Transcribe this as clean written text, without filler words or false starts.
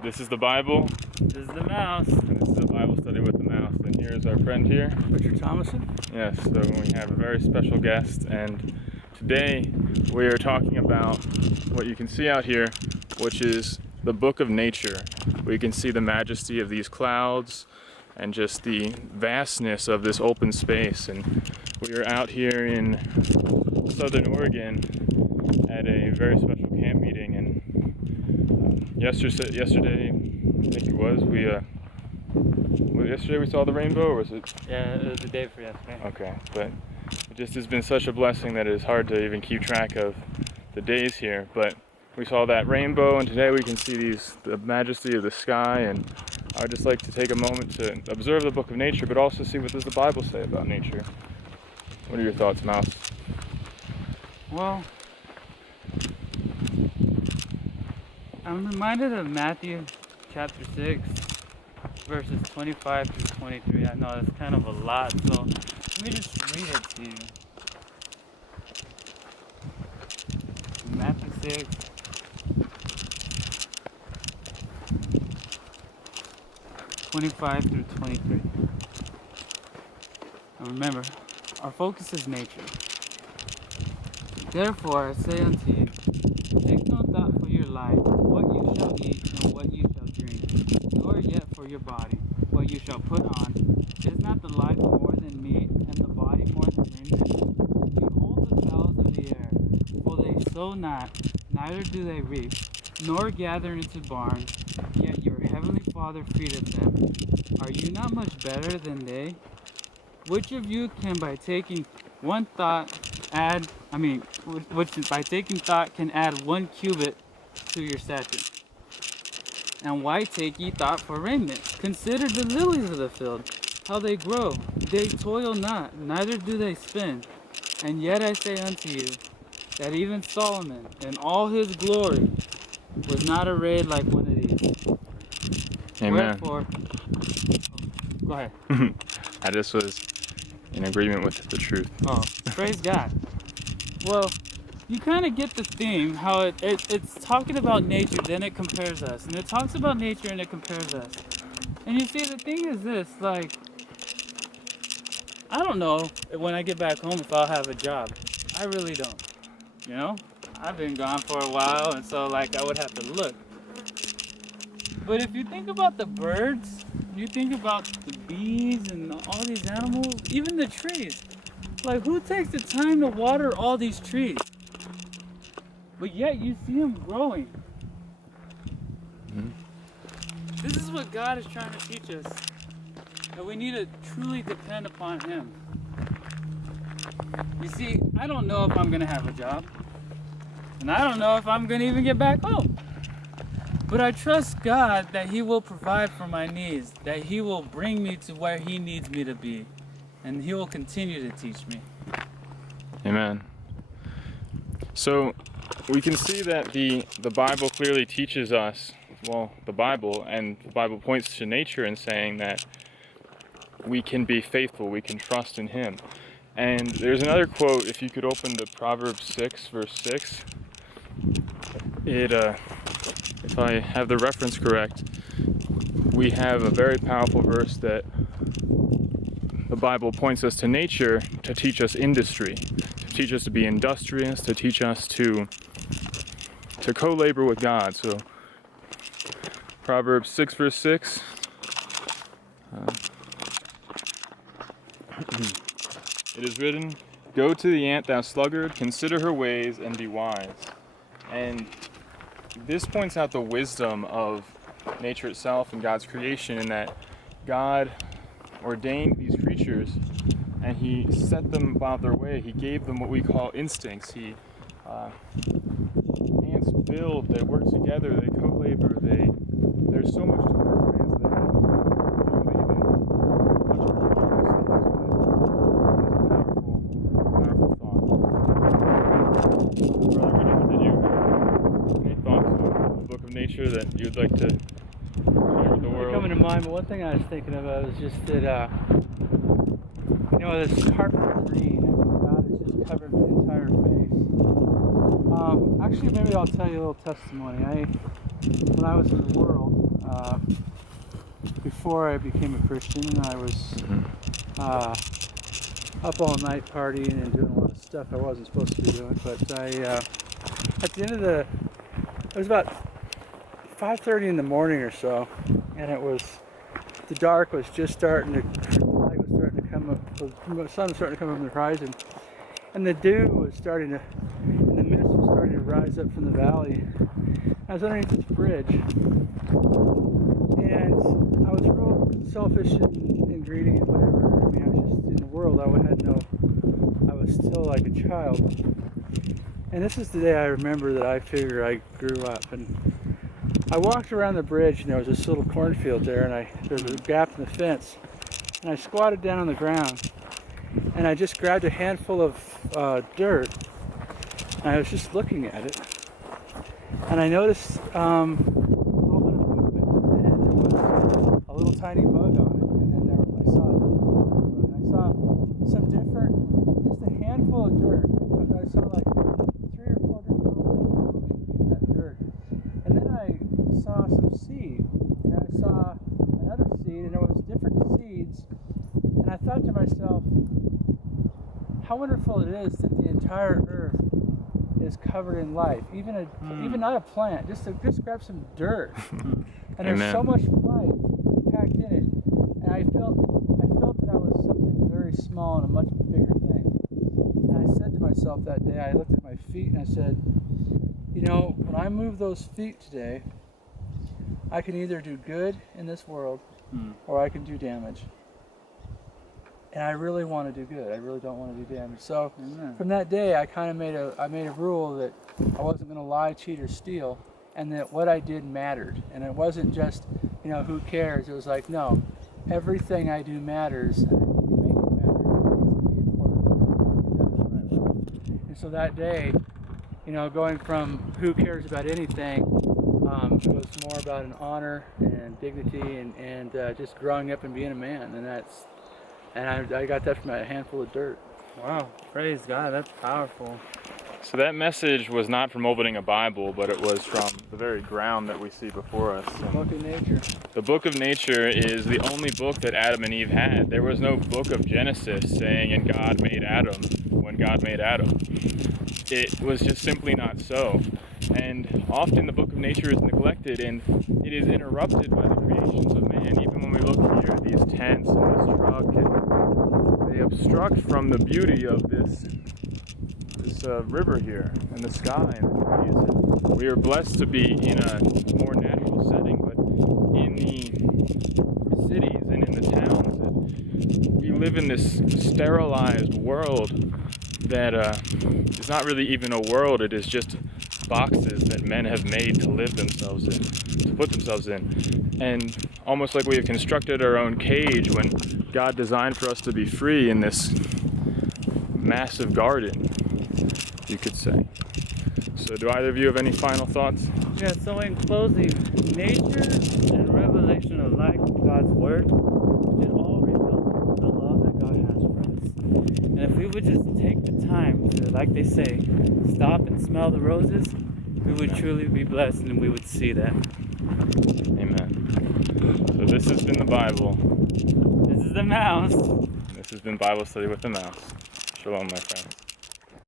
This is the Bible. This is the mouse. And this is a Bible study with the mouse. And here's our friend here, Richard Thomason. Yes, so we have a very special guest, and today we are talking about what you can see out here, which is the book of nature, where you can see the majesty of these clouds and just the vastness of this open space. And we are out here in southern Oregon at a very special camp meeting, and yesterday, I think it was, yesterday we saw the rainbow, or was it? Yeah, it was the day for yesterday. Okay, but it just has been such a blessing that it is hard to even keep track of the days here. But we saw that rainbow, and today we can see the majesty of the sky, and I would just like to take a moment to observe the book of nature, but also see what does the Bible say about nature. What are your thoughts, Mouse? Well, I'm reminded of Matthew chapter 6, verses 25 through 23. I know it's kind of a lot, so let me just read it to you. Matthew 6. (25 through 23). And remember, our focus is nature. Therefore I say unto you, take no thought for your life, what you shall eat and what you shall drink, nor yet for your body, what you shall put on. Is not the life more than meat, and the body more than raiment? Behold the fowls of the air, for they sow not, neither do they reap, nor gather into barns, yet your heavenly Father feedeth them. Are you not much better than they? Which of you can by taking thought can add 1 cubit to your stature? And why take ye thought for raiment? Consider the lilies of the field, how they grow. They toil not, neither do they spin. And yet I say unto you, that even Solomon in all his glory was not arrayed like one of these. Amen. Wherefore, go ahead. I just was in agreement with the truth. Oh, praise God. Well, you kind of get the theme, how it's talking about nature, then it compares us. And it talks about nature and it compares us. And you see, the thing is this, like, I don't know when I get back home if I'll have a job. I really don't. You know? I've been gone for a while, and so, like, I would have to look. But if you think about the birds, you think about the bees and all these animals, even the trees. Like, who takes the time to water all these trees? But yet you see them growing. Mm-hmm. This is what God is trying to teach us. That we need to truly depend upon Him. You see, I don't know if I'm going to have a job. And I don't know if I'm going to even get back home. But I trust God that He will provide for my needs, that He will bring me to where He needs me to be, and He will continue to teach me. Amen. So we can see that the Bible clearly teaches us, the Bible points to nature and saying that we can be faithful, we can trust in Him. And there's another quote, if you could open to Proverbs 6, verse 6. If I have the reference correct, we have a very powerful verse that the Bible points us to nature to teach us industry, to teach us to be industrious, to teach us to co-labor with God. So Proverbs 6, verse 6. It is written, "Go to the ant, thou sluggard, consider her ways, and be wise." And this points out the wisdom of nature itself and God's creation, in that God ordained these creatures and He set them about their way. He gave them what we call instincts. Ants build, they work together, they co-labor, there's so much to learn from ants that truly even much of the harmless things, but it's a powerful thought. Brother Richard, did you have any thoughts on the book of nature that you'd like to share with the world? Coming to mind, but one thing I was thinking about was just that, this carpet green, God has just covered my entire face. Actually, maybe I'll tell you a little testimony. When I was in the world, before I became a Christian, and I was up all night partying and doing a lot of stuff I wasn't supposed to be doing. But at the end of it was about 5:30 in the morning or so, and the dark was just starting to, the light was starting to come up, the sun was starting to come up on the horizon, and the dew was starting to, and the mist was starting to rise up from the valley. I was underneath this bridge, and I was real selfish and greedy and whatever. I mean, I was just in the world. I was still like a child. And this is the day I remember that I figure I grew up. And I walked around the bridge, and there was this little cornfield there, and there was a gap in the fence. And I squatted down on the ground, and I just grabbed a handful of dirt, and I was just looking at it. And I noticed a little bit of movement, and there was a little tiny bug on it, and then I saw another little tiny bug, and I saw some different, just a handful of dirt. I saw like 3 or 4 different little things moving in that dirt. And then I saw some seed, and I saw another seed, and there was different seeds, and I thought to myself, how wonderful it is that the entire earth is covered in life, even not a plant, just grab some dirt, and Amen. There's so much life packed in it, and I felt that I was something very small in a much bigger thing. And I said to myself that day, I looked at my feet and I said, you know, when I move those feet today, I can either do good in this world or I can do damage. And I really want to do good. I really don't want to do damage. So from that day, I kind of made a rule that I wasn't going to lie, cheat, or steal, and that what I did mattered. And it wasn't just, you know, who cares? It was like, no, everything I do matters, and I need to make it matter. It needs to be important. It needs to be done the right way. And so that day, you know, going from who cares about anything, it was more about an honor and dignity and just growing up and being a man. And I got that from a handful of dirt. Wow, praise God, that's powerful. So that message was not from opening a Bible, but it was from the very ground that we see before us. The book of nature. The book of nature is the only book that Adam and Eve had. There was no book of Genesis saying, and God made Adam when God made Adam. It was just simply not so. And often the book of nature is neglected, and it is interrupted by the creations of man. Even when we look here at these tents and this truck, they obstruct from the beauty of this river here and the sky and the trees. And we are blessed to be in a more natural setting, but in the cities and in the towns, we live in this sterilized world that is not really even a world. It is just boxes that men have made to live themselves in, to put themselves in. And almost like we have constructed our own cage when God designed for us to be free in this massive garden, you could say. So do either of you have any final thoughts? Yeah, so in closing, nature and revelation of life, God's word, it all reveals the love that God has for us. And if we would just take the time to, like they say, stop and smell the roses, we would truly be blessed and we would see that. Amen. So this has been the Bible. This is the mouse. This has been Bible Study with the Mouse. Shalom, my friends.